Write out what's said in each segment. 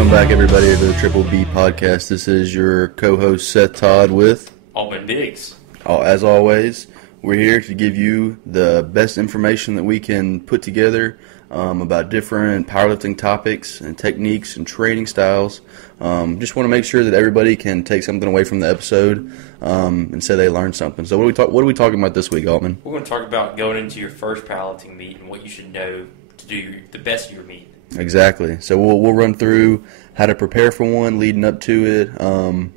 Welcome back, everybody, to the Triple B Podcast. This is your co-host, Seth Todd, with Altman Diggs. As always, we're here to give you the best information that we can put together about different powerlifting topics and techniques and training styles. Just want to make sure that everybody can take something away from the episode and say they learned something. So what are we talking about this week, Altman? We're going to talk about going into your first powerlifting meet and what you should know to do the best of your meet. Exactly. So we'll run through how to prepare for one, leading up to it,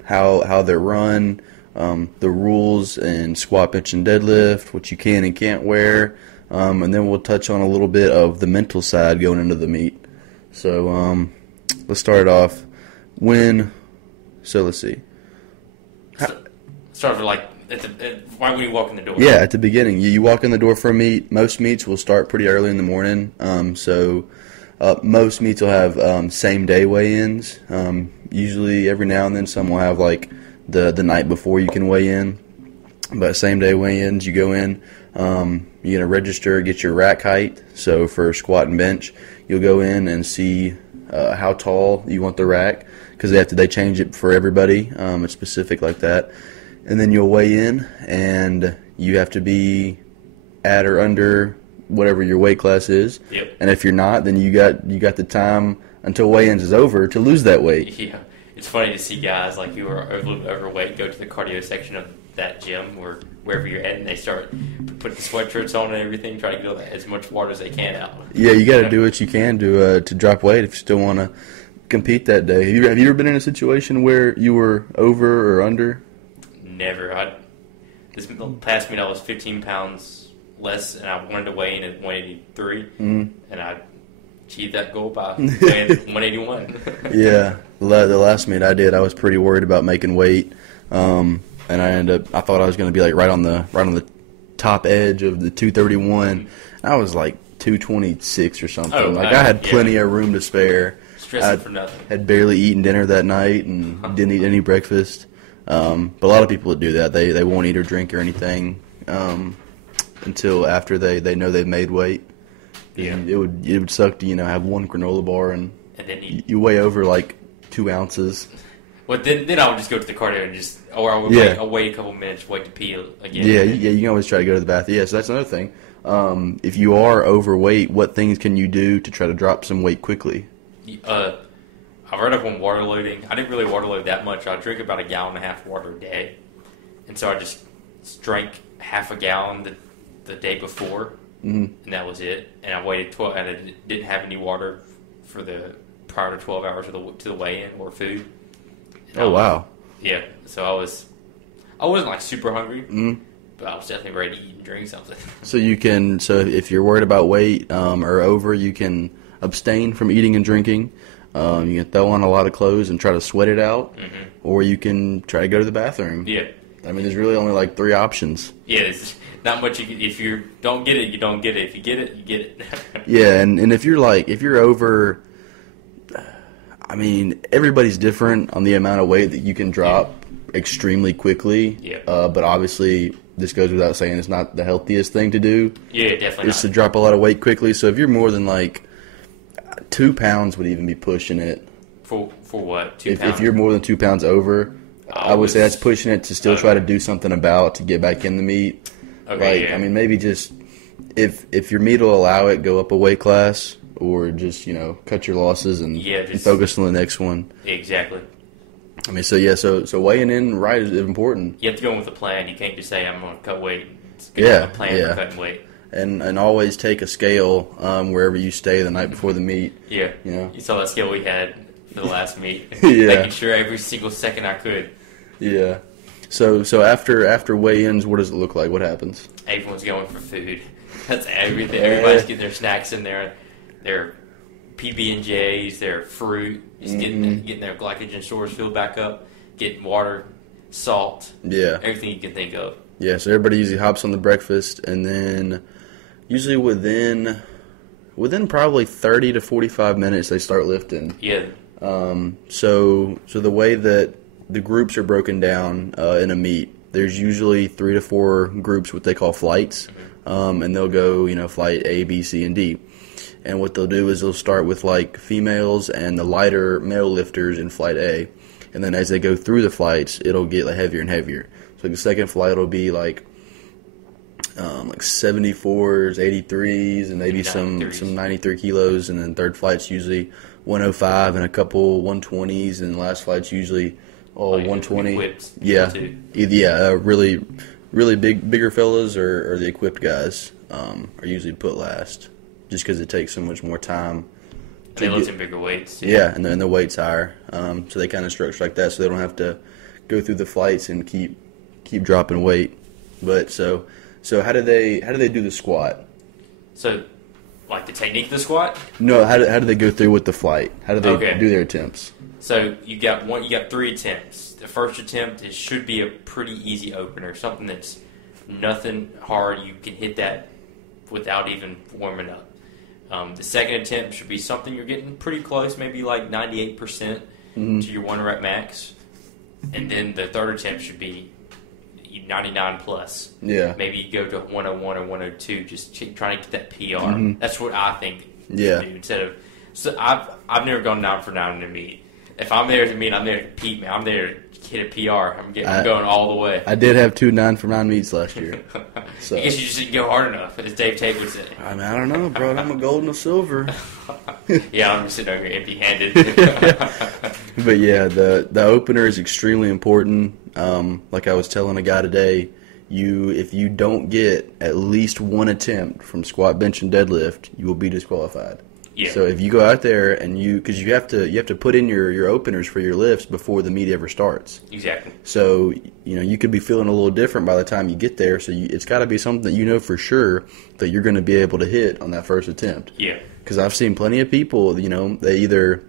how they're run, the rules in squat, bench, and deadlift, what you can and can't wear, and then we'll touch on a little bit of the mental side going into the meet. So let's start it off. Let's see. Start with right when you walk in the door. Yeah, at the beginning. You walk in the door for a meet. Most meets will start pretty early in the morning. Most meets will have same-day weigh-ins. Usually, every now and then, some will have like the night before you can weigh in. But same-day weigh-ins, you go in, you're going to register, get your rack height. So for squat and bench, you'll go in and see how tall you want the rack, because they change it for everybody. It's specific like that. And then you'll weigh in, and you have to be at or under whatever your weight class is. Yep. And if you're not, then you got the time until weigh-ins is over to lose that weight. Yeah. It's funny to see guys like you are a little bit overweight go to the cardio section of that gym or wherever you're at, and they start putting sweatshirts on and everything, try to get as much water as they can out. Yeah, you got to do what you can to drop weight if you still want to compete that day. Have you ever been in a situation where you were over or under? Never. This past meet I was 15 pounds less, and I wanted to weigh in at 183, and I achieved that goal by weighing 181. Yeah, the last meet I did, I was pretty worried about making weight, and I thought I was going to be like right on the top edge of the 231. I was like 226 or something. I had plenty of room to spare. Stressing for nothing. Had barely eaten dinner that night and didn't eat any breakfast. But a lot of people that do that, they won't eat or drink or anything until after they know they've made weight. Yeah. It would suck to have one granola bar and then you weigh over like 2 ounces. Well, then I would just go to the cardio and I'll wait a couple minutes, wait to pee again. Yeah, you can always try to go to the bathroom. Yeah, so that's another thing. If you are overweight, what things can you do to try to drop some weight quickly? I read up on water loading. I didn't really water load that much. I drink about 1.5 gallons of water a day, and so I just drank half a gallon the day before, and that was it. And I waited 12, and I didn't have any water for the prior to 12 hours to the weigh-in or food. And Wow! Yeah, so I wasn't like super hungry, but I was definitely ready to eat and drink something. So if you're worried about weight or over, you can abstain from eating and drinking. You can throw on a lot of clothes and try to sweat it out, or you can try to go to the bathroom. Yeah. I mean, there's really only like 3 options. Yeah, there's not much you can. If you don't get it, you don't get it. If you get it, you get it. Yeah, and if you're over, I mean, everybody's different on the amount of weight that you can drop extremely quickly. Yeah. But obviously, this goes without saying, it's not the healthiest thing to do. Yeah, definitely. Just to drop a lot of weight quickly. So if you're more than like 2 pounds would even be pushing it. For what? 2 pounds? If you're more than 2 pounds over, I would say that's pushing it to still try to do something about to get back in the meet. Okay, yeah. I mean, maybe just if your meet will allow it, go up a weight class, or just cut your losses and focus on the next one. Exactly. I mean, so weighing in right is important. You have to go in with a plan. You can't just say I'm going to cut weight. It's good to have a plan for cutting weight. And always take a scale wherever you stay the night before the meet. Yeah. You saw that scale we had for the last meet. Yeah. Making sure every single second I could. Yeah. So after weigh-ins, what does it look like? What happens? Everyone's going for food. That's everything. Everybody's getting their snacks in there, their PB&Js, their fruit, just getting their glycogen stores filled back up, getting water, salt, everything you can think of. Yeah, so everybody usually hops on the breakfast, and then usually within probably 30 to 45 minutes they start lifting. Yeah. So the way that the groups are broken down in a meet, there's usually 3 to 4 groups, what they call flights, and they'll go, flight A, B, C, and D. And what they'll do is they'll start with like females and the lighter male lifters in flight A, and then as they go through the flights, it'll get like heavier and heavier. So the second flight will be like 74s, 83s, and maybe some 93 kilos, and then third flight's usually 105 and a couple 120s, and the last flight's usually 120. Yeah, really bigger fellas or the equipped guys are usually put last, just because it takes so much more time. They lift in bigger weights. Yeah, and the weight's higher, so they kind of structure like that, so they don't have to go through the flights and keep dropping weight. But so how do they do the squat? So, like the technique of the squat? No, how do they go through with the flight? How do they do their attempts? So you got 3 attempts. The first attempt should be a pretty easy opener, something that's nothing hard. You can hit that without even warming up. The second attempt should be something you're getting pretty close, maybe like 98% to your 1 rep max. And then the third attempt should be 99 plus. Yeah. Maybe you go to 101 or 102, just trying to get that PR. That's what I think. Yeah. Do instead of, so I've never gone 9 for 9 in a meet. If I'm there to meet, I'm there to compete, man. I'm there to hit a PR. I'm going all the way. I did have 2 9 for 9 meets last year. So. I guess you just didn't go hard enough, as Dave Tate would say. I mean, I don't know, bro. I'm a gold and a silver. Yeah, I'm just sitting over here empty-handed. But yeah, the opener is extremely important. Like I was telling a guy today, if you don't get at least 1 attempt from squat, bench, and deadlift, you will be disqualified. Yeah. So if you go out there and because you have to put in your openers for your lifts before the meet ever starts. Exactly. So you could be feeling a little different by the time you get there. So it's got to be something that you know for sure that you're going to be able to hit on that first attempt. Yeah. Because I've seen plenty of people, they either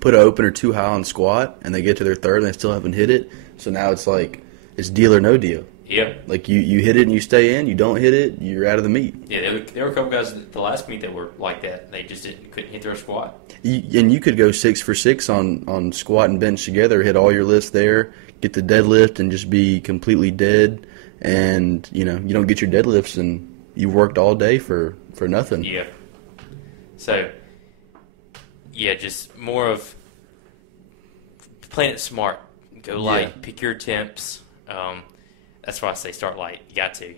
put an opener too high on squat and they get to their third and they still haven't hit it. So now it's like it's deal or no deal. Yeah. Like you hit it and you stay in. You don't hit it, you're out of the meet. Yeah, there were a couple guys at the last meet that were like that. They just couldn't hit their squat. And you could go 6 for 6 on squat and bench together, hit all your lifts there, get the deadlift, and just be completely dead. And you don't get your deadlifts, and you worked all day for nothing. Yeah. So, yeah, just more of playing it smart. Go light, pick your attempts. That's why I say start light. You got to.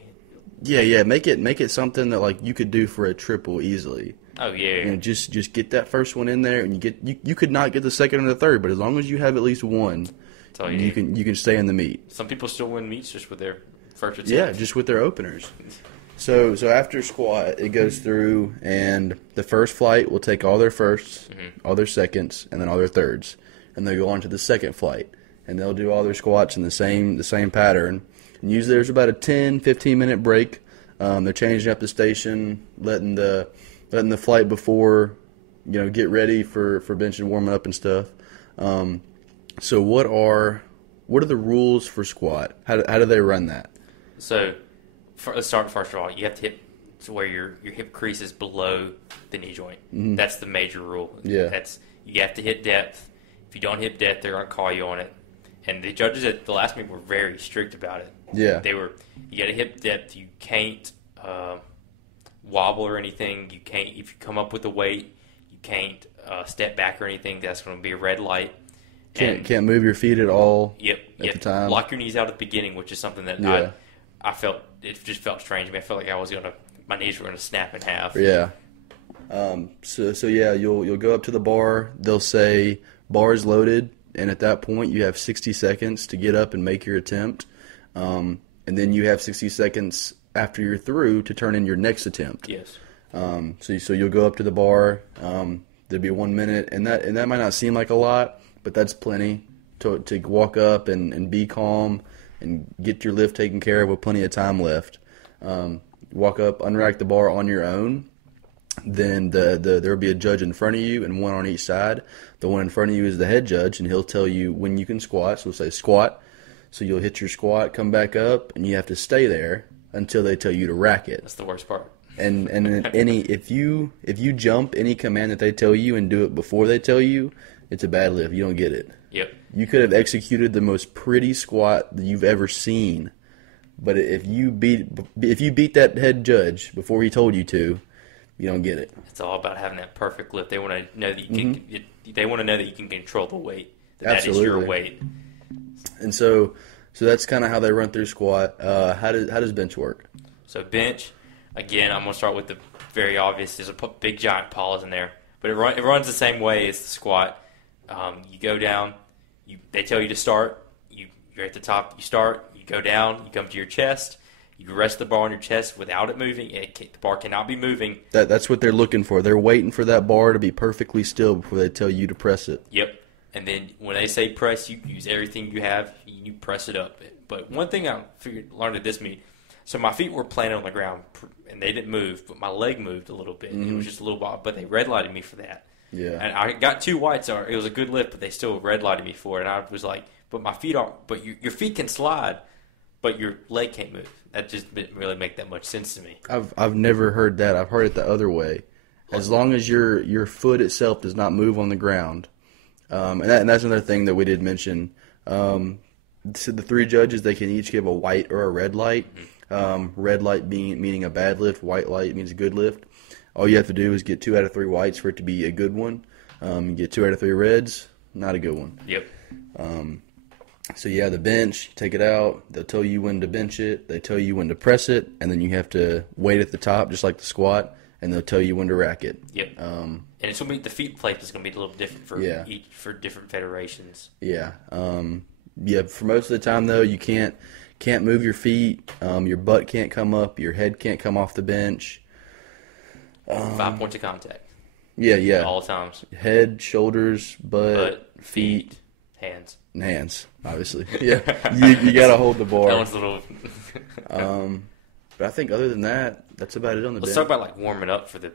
Yeah. Make it something that like you could do for a triple easily. Oh yeah. Just get that first one in there, and you could not get the second and the third, but as long as you have at least one, you can stay in the meet. Some people still win meets just with their first attempt. Yeah, just with their openers. So after squat, it goes through, and the first flight will take all their firsts, all their seconds, and then all their thirds, and they'll go on to the second flight, and they'll do all their squats in the same pattern. And usually there's about a 10-15 minute break. They're changing up the station, letting the flight before get ready for bench and warming up and stuff. So what are the rules for squat? How do they run that? So let's start first of all. You have to hit to where your hip crease is below the knee joint. Mm-hmm. That's the major rule. Yeah. You have to hit depth. If you don't hit depth, they're going to call you on it. And the judges at the last meet were very strict about it. Yeah. You got to hit depth. You can't wobble or anything. You can't, if you come up with a weight, you can't step back or anything. That's going to be a red light. Can't move your feet at all. Yep. At the time. Lock your knees out at the beginning, which is something that I felt, it just felt strange to me. I felt like my knees were going to snap in half. Yeah. So yeah, you'll go up to the bar. They'll say bar is loaded, and at that point you have 60 seconds to get up and make your attempt. And then you have 60 seconds after you're through to turn in your next attempt. Yes. So you'll go up to the bar. There'll be 1 minute, and that might not seem like a lot, but that's plenty to walk up and be calm and get your lift taken care of with plenty of time left. Walk up, unrack the bar on your own. Then there'll be a judge in front of you and one on each side. The one in front of you is the head judge, and he'll tell you when you can squat. So we'll say squat. So you'll hit your squat, come back up, and you have to stay there until they tell you to rack it. That's the worst part. And if you jump any command that they tell you and do it before they tell you, it's a bad lift. You don't get it. Yep. You could have executed the most pretty squat that you've ever seen, but if you beat that head judge before he told you to, you don't get it. It's all about having that perfect lift. They want to know that you can. They want to know that you can control the weight. That is your weight. And so that's kind of how they run through squat. How does bench work? So bench, again, I'm gonna start with the very obvious. There's a big giant pause in there, but it runs the same way as the squat. You go down. They tell you to start. You're at the top. You start. You go down. You come to your chest. You rest the bar on your chest without it moving. The bar cannot be moving. That's what they're looking for. They're waiting for that bar to be perfectly still before they tell you to press it. Yep. And then when they say press, you use everything you have. You press it up. But one thing I learned at this meet, so my feet were planted on the ground, and they didn't move, but my leg moved a little bit. It was just a little while, but they red lighted me for that. Yeah. And I got 2 whites. It was a good lift, but they still red lighted me for it. And I was like, but my feet aren't. But your feet can slide, but your leg can't move. That just didn't really make that much sense to me. I've never heard that. I've heard it the other way. As long as your foot itself does not move on the ground, and that's another thing that we did mention. So the 3 judges, they can each give a white or a red light. Red light meaning a bad lift. White light means a good lift. All you have to do is get 2 out of 3 whites for it to be a good one. You get 2 out of 3 reds, not a good one. Yep. So yeah, the bench, take it out. They'll tell you when to bench it. They tell you when to press it, and then you have to wait at the top, just like the squat, and they'll tell you when to rack it. Yep. And it's gonna be the feet plate is gonna be a little different for different federations. Yeah. Yeah. For most of the time though, you can't move your feet. Your butt can't come up. Your head can't come off the bench. 5 points of contact. Yeah. Yeah. All times. Head, shoulders, butt, feet, hands. And hands, obviously. Yeah, you got to hold the bar. That one's a little. But I think other than that, that's about it on the bench. Let's talk about like warming up for the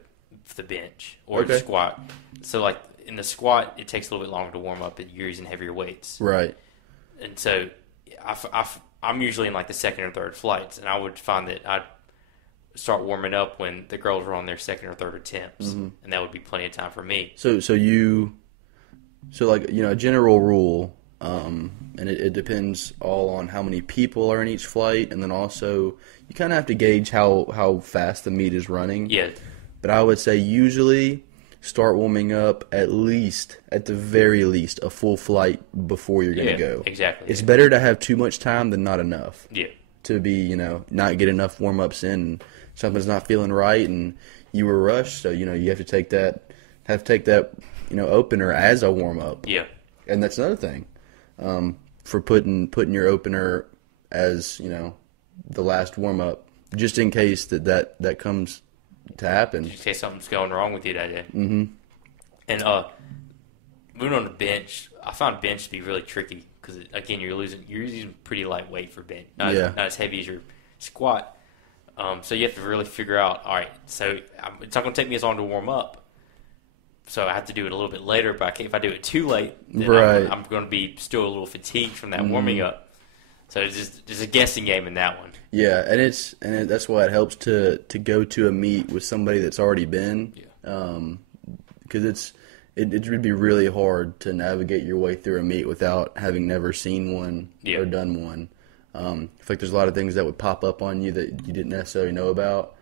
bench or the squat. So like in the squat, it takes a little bit longer to warm up. You're using heavier weights, right? And so I'm usually in like the second or third flights, and I would find that I'd start warming up when the girls were on their second or third attempts, and that would be plenty of time for me. So like, a general rule. And it depends all on how many people are in each flight, and then also you kind of have to gauge how fast the meet is running. Yeah. But I would say usually start warming up at the very least, a full flight before you're going to go. Exactly. It's better to have too much time than not enough. Yeah. To be, not get enough warm-ups in, and something's not feeling right, and you were rushed, so, you have to take that, opener as a warm-up. Yeah. And that's another thing. For putting your opener as, the last warm-up, just in case that comes to happen. Just in case something's going wrong with you that day. Mm-hmm. And moving on to bench, I found bench to be really tricky because, again, you're using pretty lightweight for bench, not as heavy as your squat. So you have to really figure out, all right, so it's not going to take me as long to warm up. So I have to do it a little bit later, but if I do it too late, then right. I'm going to be still a little fatigued from that warming up. So it's a guessing game in that one. Yeah, and that's why it helps to go to a meet with somebody that's already been. Yeah. Because it would be really hard to navigate your way through a meet without having never seen one or done one. I feel like there's a lot of things that would pop up on you that you didn't necessarily know about.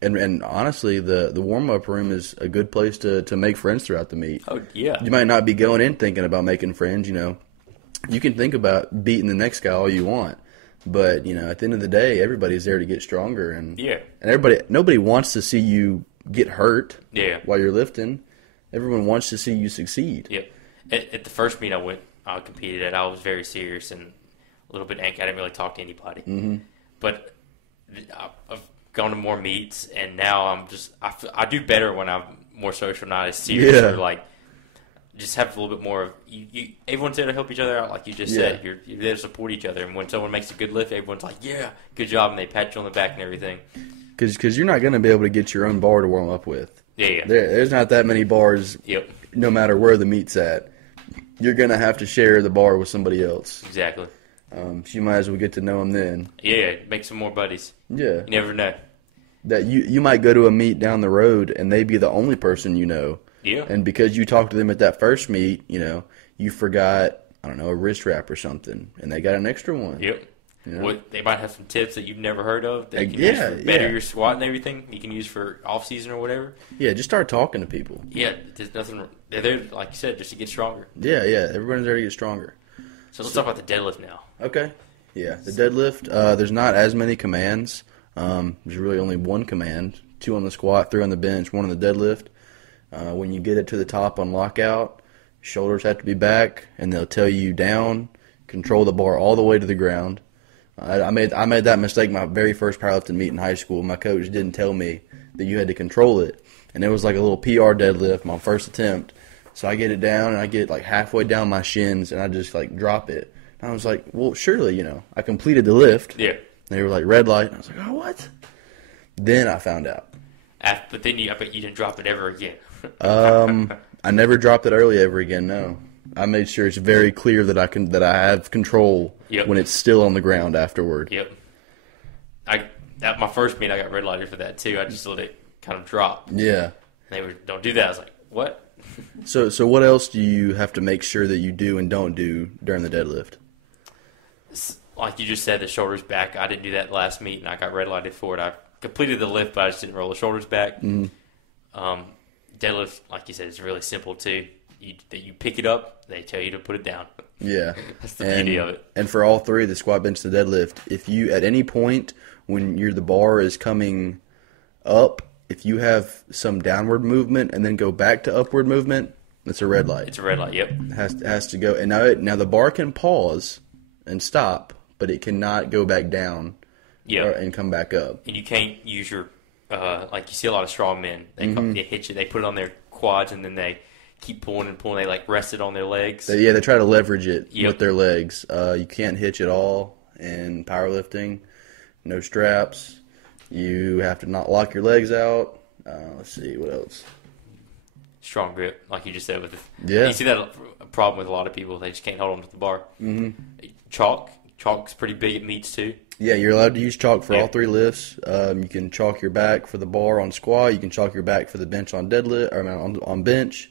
And honestly, the warm-up room is a good place to make friends throughout the meet. Oh, yeah. You might not be going in thinking about making friends, You can think about beating the next guy all you want. But, at the end of the day, everybody's there to get stronger. And nobody wants to see you get hurt while you're lifting. Everyone wants to see you succeed. Yep. At the first meet I competed at, I was very serious and a little bit angry. I didn't really talk to anybody. Mm-hmm. But I've gone to more meets, and now I do better when I'm more social, not as serious, or like just have a little bit more of you. Everyone's there to help each other out, like you just said. You're there to support each other, and when someone makes a good lift, everyone's like, "Yeah, good job," and they pat you on the back and everything. Because you're not going to be able to get your own bar to warm up with. Yeah. There's not that many bars. Yep. No matter where the meet's at, you're going to have to share the bar with somebody else. Exactly. So you might as well get to know them then. Yeah, make some more buddies. Yeah. You never know. That you might go to a meet down the road and they be the only person you know. Yeah. And because you talked to them at that first meet, you forgot, I don't know, a wrist wrap or something, and they got an extra one. Yep. They might have some tips that you've never heard of that you can use for better your squat and everything. You can use for off season or whatever. Yeah, just start talking to people. Yeah, there's nothing. They're there, like you said, just to get stronger. Yeah. Everyone's there to get stronger. So let's talk about the deadlift now. Okay. Yeah, the deadlift. There's not as many commands. There's really only one command: 2 on the squat, 3 on the bench, 1 on the deadlift. When you get it to the top on lockout, shoulders have to be back, and they'll tell you down, control the bar all the way to the ground. I made that mistake my very first powerlifting meet in high school. My coach didn't tell me that you had to control it, and it was like a little PR deadlift, my first attempt. So I get it down, and I get like halfway down my shins, and I just like drop it. And I was like, well, surely, I completed the lift. Yeah. They were like, red light. And I was like, oh, what? Then I found out. But then I bet you didn't drop it ever again. I never dropped it early ever again, no. I made sure it's very clear that I have control when it's still on the ground afterward. Yep. At my first meet, I got red lighted for that too. I just let it kind of drop. Yeah. They were, don't do that. I was like, what? So what else do you have to make sure that you do and don't do during the deadlift? Like you just said, the shoulders back. I didn't do that last meet, and I got red lighted for it. I completed the lift, but I just didn't roll the shoulders back. Deadlift, like you said, is really simple too. You pick it up, they tell you to put it down. Yeah. That's the beauty of it. And for all three, the squat, bench, the deadlift, if you, at any point when the bar is coming up, if you have some downward movement and then go back to upward movement, it's a red light. It's a red light, yep. It has to go. And now the bar can pause and stop, but it cannot go back down and come back up. And you can't use your, like you see a lot of strong men, they hit you, they put it on their quads, and then they keep pulling and pulling. They like rest it on their legs. They try to leverage it with their legs. You can't hitch at all in powerlifting. No straps. You have to not lock your legs out. Let's see, what else? Strong grip, like you just said. You see that problem with a lot of people. They just can't hold on to the bar. Mm-hmm. Chalk's pretty big at meets too. Yeah, you're allowed to use chalk for all three lifts. You can chalk your back for the bar on squat. You can chalk your back for the bench on deadlift, or on bench.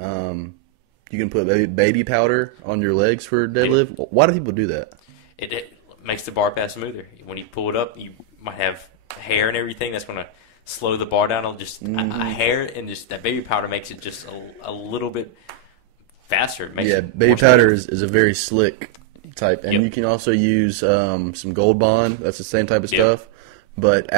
You can put baby powder on your legs for deadlift. Yeah. Why do people do that? It makes the bar pass smoother. When you pull it up, you might have hair and everything that's going to slow the bar down. Just a hair, and just that baby powder makes it just a little bit faster. Baby powder is a very slick type, and you can also use some Gold Bond. That's the same type of stuff. But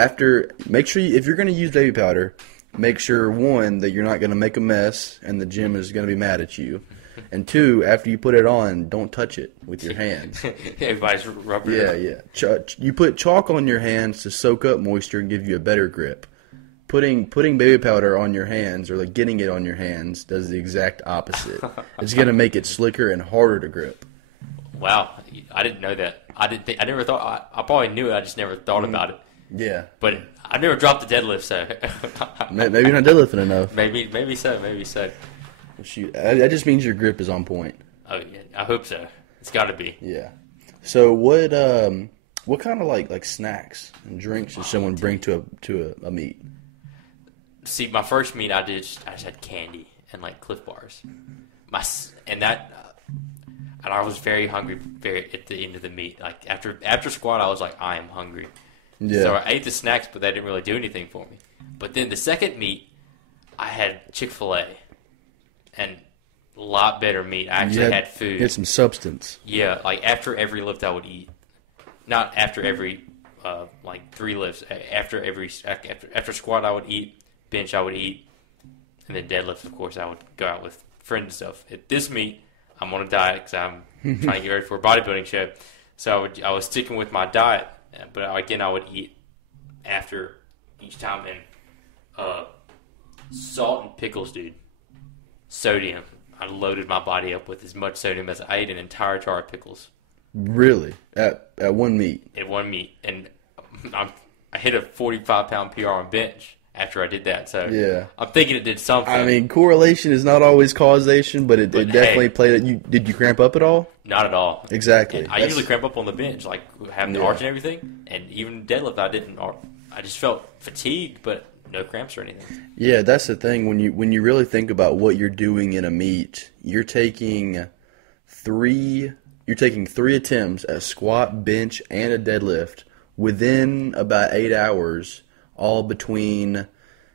make sure if you're going to use baby powder, make sure, one, that you're not going to make a mess and the gym is going to be mad at you. And two, after you put it on, don't touch it with your hands. Everybody's rubbing it. Yeah. You put chalk on your hands to soak up moisture and give you a better grip. Putting baby powder on your hands, or like getting it on your hands, does the exact opposite. It's going to make it slicker and harder to grip. Wow, I didn't know that. I never thought. I probably knew it. I just never thought about it. Yeah, but I never dropped the deadlift, so maybe you're not deadlifting enough. Maybe so. Well, shoot, that just means your grip is on point. Oh yeah, I hope so. It's got to be. Yeah. So what kind of like snacks and drinks does someone bring to a meet? See, my first meet, I just had candy and like Cliff Bars. And I was very hungry at the end of the meet. Like after squat, I was like, I am hungry. Yeah. So I ate the snacks, but they didn't really do anything for me. But then the second meet, I had Chick-fil-A, and a lot better meat. I actually had food. You had some substance. Yeah, like after every lift, I would eat. Not after every 3 lifts. After squat, I would eat. Bench, I would eat, and then deadlift. Of course, I would go out with friends and stuff. At this meet, I'm on a diet because I'm trying to get ready for a bodybuilding show. So I was sticking with my diet, but again, I would eat after each time. And salt and pickles, dude. Sodium. I loaded my body up with as much sodium as I ate an entire jar of pickles. Really? At one meet? At one meet, and I hit a 45-pound PR on bench after I did that. So yeah. I'm thinking it did something. I mean, correlation is not always causation, but it definitely played it. Did you cramp up at all? Not at all. Exactly. I usually cramp up on the bench, like having the arch and everything. And even deadlift, I didn't. I just felt fatigued, but no cramps or anything. Yeah, that's the thing. When you really think about what you're doing in a meet, you're taking 3 you're taking 3 attempts at squat, bench, and a deadlift within about 8 hours, all between,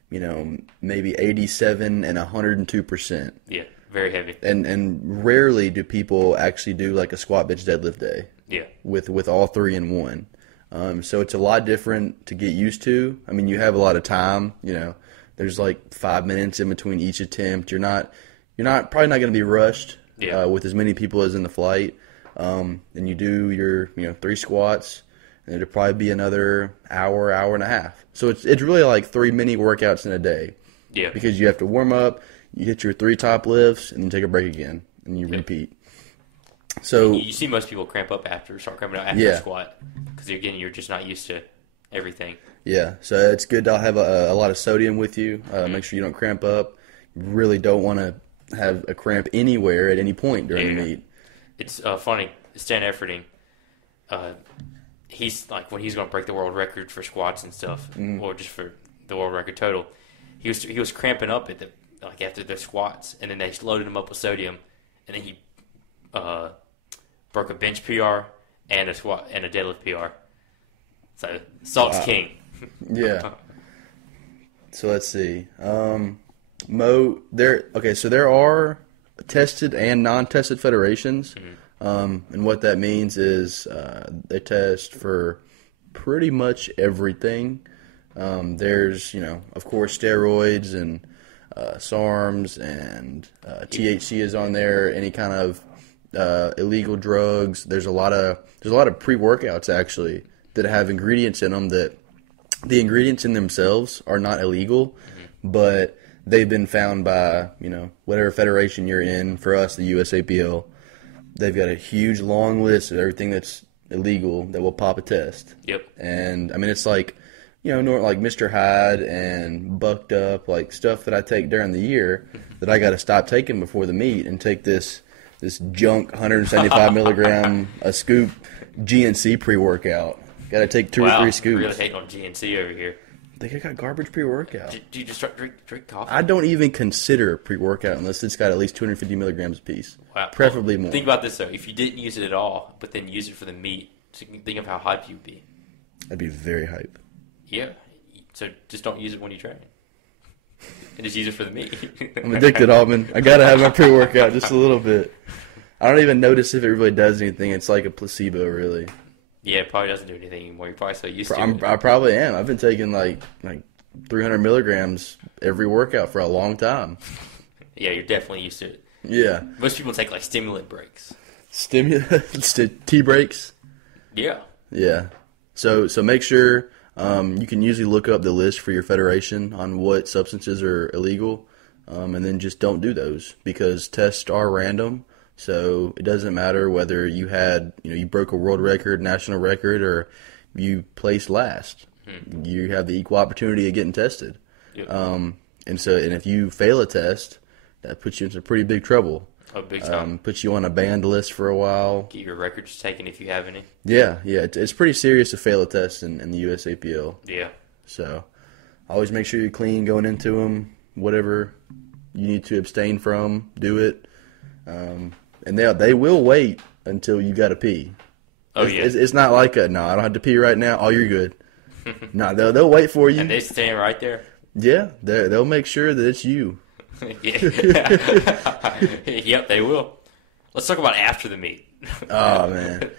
maybe 87 and 102%. Yeah, very heavy. And rarely do people actually do like a squat, bench, deadlift day. Yeah. With all 3 in one. So it's a lot different to get used to. I mean, you have a lot of time, There's like 5 minutes in between each attempt. You're probably not going to be rushed with as many people as in the flight. And you do your 3 squats, and it'll probably be another hour and a half. So it's really like 3 mini workouts in a day. Yeah. Because you have to warm up, you hit your 3 top lifts, and then take a break again, and you repeat. So you see most people start cramping up after a squat because again you're just not used to everything. Yeah, so it's good to have a lot of sodium with you. Make sure you don't cramp up. You really don't want to have a cramp anywhere at any point during the meet. It's funny. Stan Efferding, he's like when he's going to break the world record for squats and stuff, or just for the world record total. He was cramping up at after the squats, and then they loaded him up with sodium, and then he broke a bench PR and a squat and a deadlift PR. So salt's king. Yeah. So let's see. There are tested and non-tested federations, and what that means is they test for pretty much everything. There's, of course, steroids and SARMs and THC is on there. Any kind of illegal drugs. There's a lot of pre-workouts actually that have ingredients in them that the ingredients in themselves are not illegal, but they've been found by, whatever federation you're in. For us, the USAPL, they've got a huge long list of everything that's illegal that will pop a test. Yep. And, I mean, it's like, like Mr. Hyde and Bucked Up, like stuff that I take during the year that I got to stop taking before the meet and take this junk 175 milligram a scoop GNC pre-workout. Got to take 2 or 3 scoops. Really hating on GNC over here. They got garbage pre-workout. Do you just drink coffee? I don't even consider pre-workout unless it's got at least 250 milligrams a piece. Wow. Preferably more. Think about this, though. If you didn't use it at all, but then use it for the meet, so you can think of how hype you'd be. I'd be very hype. Yeah. So just don't use it when you train. And just use it for the meet. I'm addicted, Altman. I got to have my pre-workout just a little bit. I don't even notice if it really does anything. It's like a placebo, really. Yeah, it probably doesn't do anything anymore. You're probably so used to it. I probably am. I've been taking like 300 milligrams every workout for a long time. Yeah, you're definitely used to it. Yeah. Most people take like stimulant breaks. Tea breaks? Yeah. Yeah. So make sure you can usually look up the list for your federation on what substances are illegal, and then just don't do those because tests are random. So it doesn't matter whether you had, you broke a world record, national record, or you placed last. You have the equal opportunity of getting tested. Yep. And if you fail a test, that puts you in some pretty big trouble. Oh, big time. Puts you on a banned list for a while. Get your records taken if you have any. Yeah. It's pretty serious to fail a test in the USAPL. Yeah. So always make sure you're clean going into them. Whatever you need to abstain from, do it. And they will wait until you got to pee. Oh, yeah. It's not like I don't have to pee right now. Oh, you're good. No, they'll wait for you. And they stand right there. Yeah, they'll make sure that it's you. Yep, they will. Let's talk about after the meet. Oh man,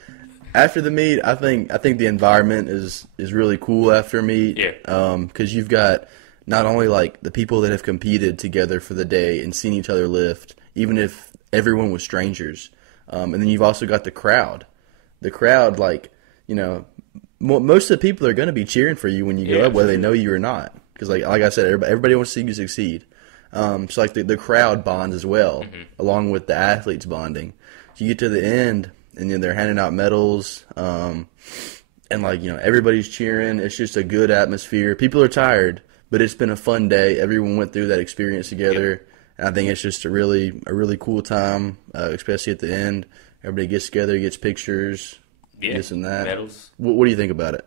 after the meet, I think the environment is really cool after a meet. Yeah. Because you've got not only like the people that have competed together for the day and seen each other lift, even if everyone was strangers, and then you've also got the crowd. The crowd, most of the people are going to be cheering for you when you go up, whether they know you or not. Because, like I said, everybody wants to see you succeed. So, the crowd bonds as well, along with the athletes bonding. So you get to the end, and then they're handing out medals, and, everybody's cheering. It's just a good atmosphere. People are tired, but it's been a fun day. Everyone went through that experience together. Yep. And I think it's just a really cool time, especially at the end. Everybody gets together, gets pictures, this and that. Medals. What do you think about it?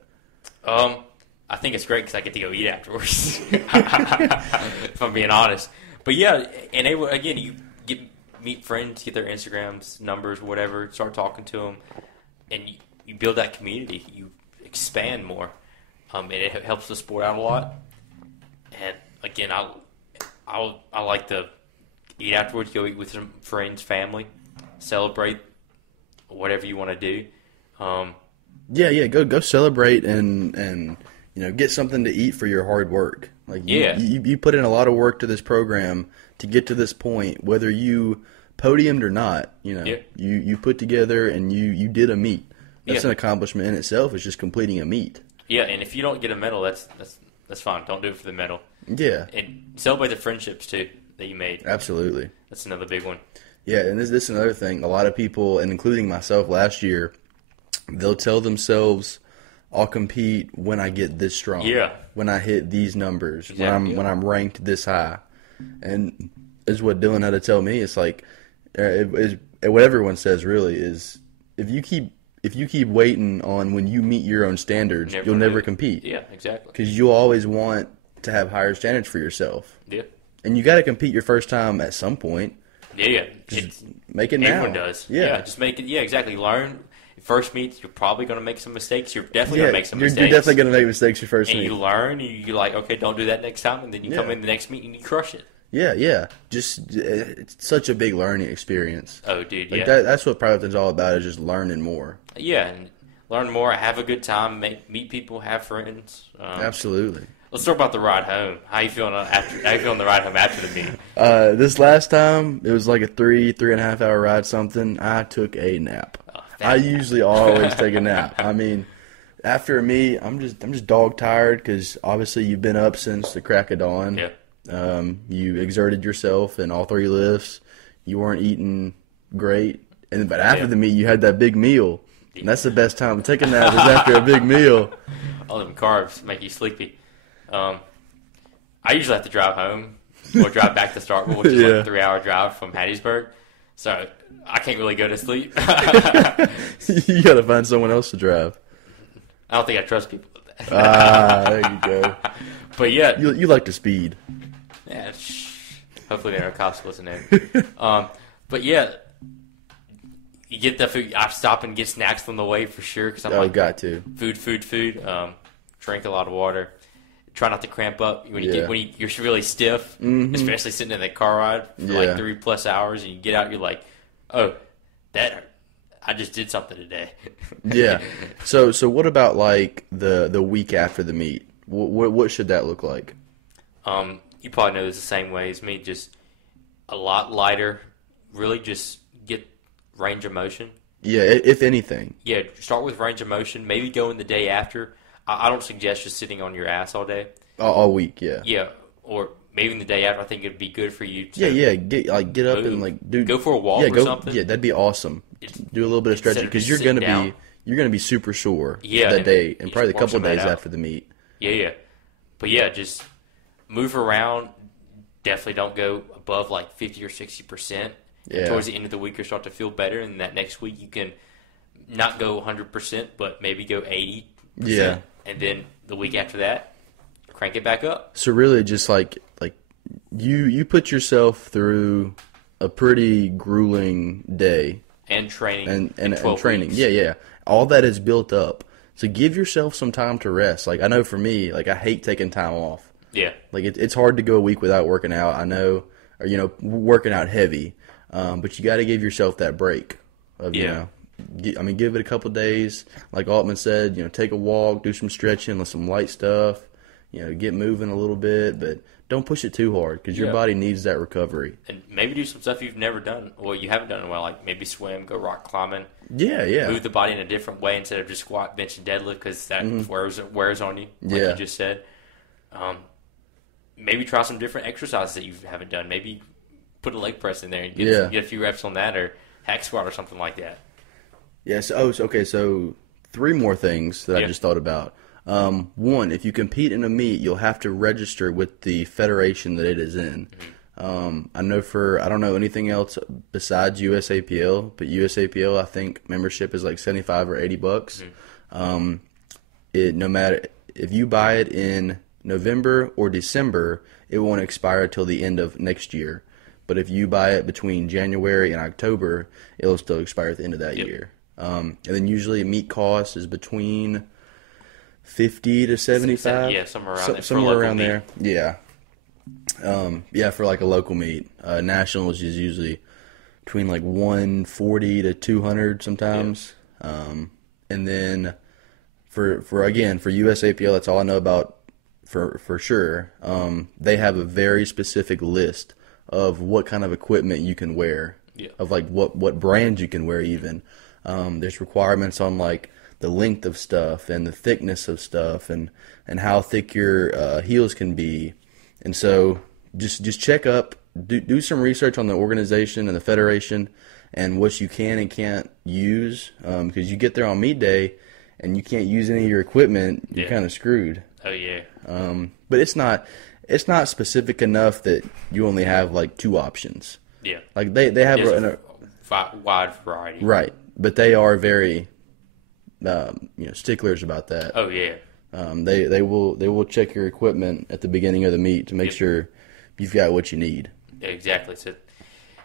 I think it's great because I get to go eat afterwards, if I'm being honest. But yeah, and you get meet friends, get their Instagrams, numbers, whatever. Start talking to them, and you build that community. You expand more, and it helps the sport out a lot. And again, I like to eat afterwards. Go eat with some friends, family, celebrate whatever you want to do. Go celebrate and get something to eat for your hard work. Like you put in a lot of work to this program to get to this point, whether you podiumed or not. You put together and you did a meet. That's an accomplishment in itself. It's just completing a meet. Yeah, and if you don't get a medal, that's fine. Don't do it for the medal. Yeah, and celebrate the friendships too that you made. Absolutely, that's another big one. Yeah, and this is another thing. A lot of people, and including myself last year, they'll tell themselves, I'll compete when I get this strong. Yeah. When I hit these numbers. Exactly. When I'm ranked this high. And is what Dylan had to tell me. It's like what everyone says really is if you keep waiting on when you meet your own standards, you'll never compete. Yeah, exactly. Because you'll always want to have higher standards for yourself. Yeah. And you got to compete your first time at some point. Yeah. Just make it now. Everyone does. Yeah. Just make it. Yeah, exactly. Learn. First meet, you're probably going to make some mistakes. You're definitely going to make some mistakes. You're definitely going to make mistakes your first meet. And you learn. You're like, okay, don't do that next time. And then you come in the next meet and you crush it. Yeah. Just it's such a big learning experience. Oh, dude, That's what powerlifting's all about, is just learning more. Yeah, and learn more, have a good time, meet people, have friends. Absolutely. Let's talk about the ride home. How you feeling on the ride home after the meet? This last time, it was like a 3.5 hour ride something. I took a nap. I usually always take a nap. I mean, after a meet, I'm just dog tired because obviously you've been up since the crack of dawn. Yeah. You exerted yourself in all 3 lifts. You weren't eating great, but after the meet, you had that big meal. And that's the best time to take a nap is after a big meal. All them carbs make you sleepy. I usually have to drive home or drive back to Starkville, which is like a 3-hour drive from Hattiesburg. So I can't really go to sleep. You got to find someone else to drive. I don't think I trust people with that. There you go. But yeah. You like to speed. Yeah, hopefully there are cops listening. But yeah, you get the food. I stop and get snacks on the way for sure. Cause got to. Food. Drink a lot of water. Try not to cramp up when you're really stiff, especially sitting in that car ride for like 3+ hours, and you get out, you're like, oh, I just did something today. Yeah. So what about like the week after the meet? What should that look like? You probably know it's the same way as me, just a lot lighter. Really, just get range of motion. Yeah, if anything. Yeah, start with range of motion. Maybe go in the day after. I don't suggest just sitting on your ass all day. All week, yeah. Yeah, or maybe in the day after. I think it'd be good for you to get up and like go for a walk or something. Yeah, that'd be awesome. Do a little bit of stretching because you're gonna be super sore that day and probably a couple of days after the meet. Yeah. But yeah, just move around. Definitely don't go above like 50 or 60%. Yeah. Towards the end of the week, you'll start to feel better, and that next week you can not go 100%, but maybe go 80%. Yeah. And then the week after that, crank it back up. So really just like you put yourself through a pretty grueling day. And training. And training. Weeks. Yeah. All that is built up. So give yourself some time to rest. Like I know for me, like I hate taking time off. Yeah. Like it's hard to go a week without working out. I know, or working out heavy. But you got to give yourself that break of give it a couple days. Like Altman said, take a walk, do some stretching, some light stuff. Get moving a little bit, but don't push it too hard because your body needs that recovery. And maybe do some stuff you've never done or you haven't done in a while, like maybe swim, go rock climbing. Yeah. Move the body in a different way instead of just squat, bench, and deadlift because that wears on you, like you just said. Maybe try some different exercises that you haven't done. Maybe put a leg press in there and get a few reps on that, or hack squat or something like that. Yes. So 3 more things that I just thought about. One, if you compete in a meet, you'll have to register with the federation that it is in. I don't know anything else besides USAPL, but USAPL, I think membership is like $75 or $80. No matter if you buy it in November or December, it won't expire till the end of next year. But if you buy it between January and October, it'll still expire at the end of that year. And then usually meat cost is between 50 to 75. Yeah, somewhere around there. Somewhere around there. Yeah. For like a local meat. Nationals is usually between like 140 to 200 sometimes. And then for USAPL, that's all I know about for sure. They have a very specific list of what kind of equipment you can wear, of like what brands you can wear even. There's requirements on like the length of stuff and the thickness of stuff and how thick your heels can be. And so just check up, do some research on the organization and the federation and what you can and can't use, because you get there on meet day and you can't use any of your equipment, you're kind of screwed. Oh yeah. But it's not specific enough that you only have like 2 options. Yeah. Like they have a wide variety. Right, but they are very sticklers about that. Oh yeah. They will check your equipment at the beginning of the meet to make sure you've got what you need. Yeah, exactly. So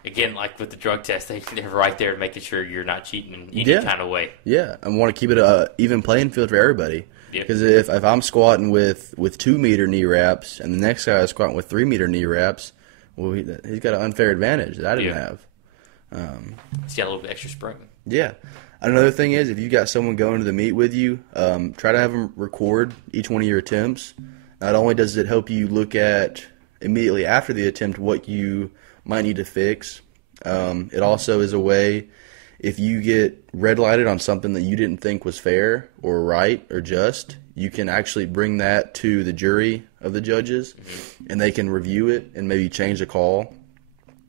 again, like with the drug test, they're right there making sure you're not cheating in any kind of way. Yeah, I want to keep it a even playing field for everybody. Because if I'm squatting with 2 meter knee wraps and the next guy is squatting with 3 meter knee wraps, well, he's got an unfair advantage that I didn't have. He's got a little bit extra spring. Yeah. Another thing is, if you got someone going to the meet with you, try to have them record each one of your attempts. Not only does it help you look at immediately after the attempt what you might need to fix, it also is a way, if you get red lighted on something that you didn't think was fair or right or just, you can actually bring that to the jury of the judges, and they can review it and maybe change the call.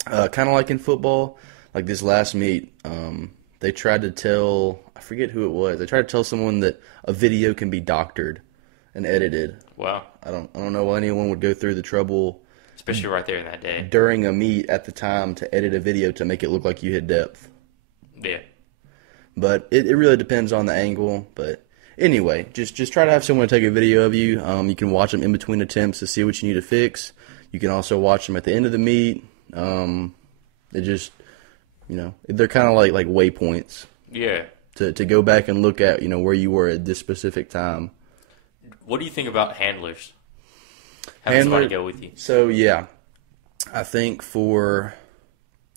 Kind of like in football, like this last meet, they tried to tell, I forget who it was, they tried to tell someone that a video can be doctored and edited. Wow. I don't know why anyone would go through the trouble, especially right there in that day, during a meet at the time, to edit a video to make it look like you hit depth. Yeah. But it really depends on the angle. But anyway, just try to have someone take a video of you. You can watch them in between attempts to see what you need to fix. You can also watch them at the end of the meet. It just, they're kind of like waypoints. Yeah. To go back and look at, where you were at this specific time. What do you think about handlers? Having somebody go with you. So, yeah. I think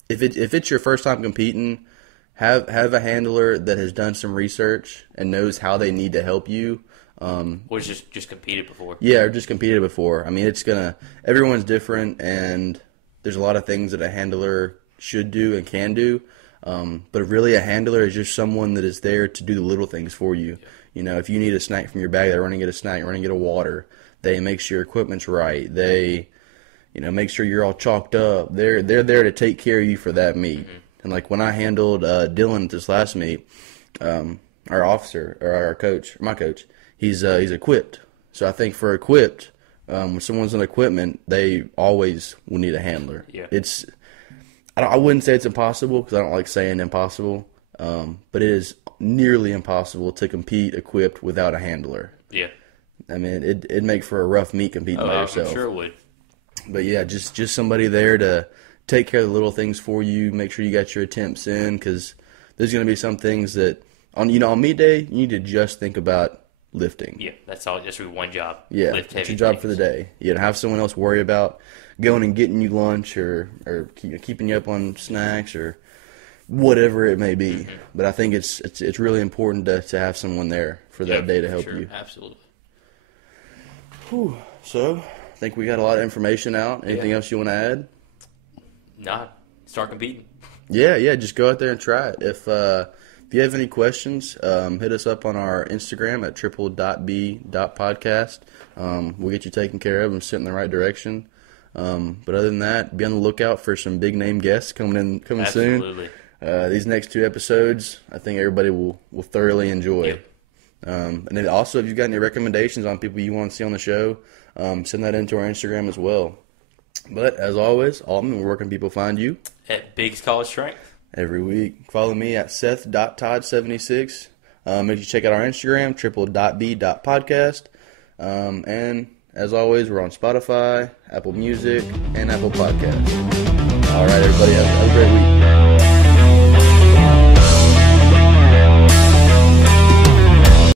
if it's your first time competing, have a handler that has done some research and knows how they need to help you. Or just competed before. Yeah, or just competed before. I mean, everyone's different, and there's a lot of things that a handler should do and can do. But really, a handler is just someone that is there to do the little things for you. If you need a snack from your bag, they're running to get a snack, running to get a water. They make sure your equipment's right. They, make sure you're all chalked up. They're there to take care of you for that meet. Mm-hmm. And like when I handled Dylan at this last meet, our officer or our coach, my coach, he's equipped. So I think for equipped, when someone's on equipment, they always will need a handler. Yeah. I wouldn't say it's impossible because I don't like saying impossible, but it is nearly impossible to compete equipped without a handler. Yeah. I mean, it'd make for a rough meet competing by yourself. I'm sure it would. But yeah, just somebody there to take care of the little things for you, make sure you got your attempts in, because there's going to be some things that, on meet day, you need to just think about lifting. Yeah, that's all. Just one job. Yeah, that's your job for the day. You have someone else worry about going and getting you lunch or keeping you up on snacks or whatever it may be. Mm-hmm. But I think it's really important to have someone there for that day to help you. Absolutely. Whew. So, I think we got a lot of information out. Anything else you want to add? Nah, start competing. Yeah, just go out there and try it. If you have any questions, hit us up on our Instagram at triple.b.podcast. We'll get you taken care of and sent in the right direction. But other than that, be on the lookout for some big name guests coming soon. Absolutely. These next 2 episodes, I think everybody will thoroughly enjoy. Yep. And then also, if you've got any recommendations on people you want to see on the show, send that into our Instagram as well. But as always, Altman, where can people find you? At Biggs College Strength. Every week. Follow me at Seth.Todd76. Make sure you check out our Instagram, triple.b.podcast. And as always, we're on Spotify, Apple Music, and Apple Podcasts. All right, everybody, have a great week.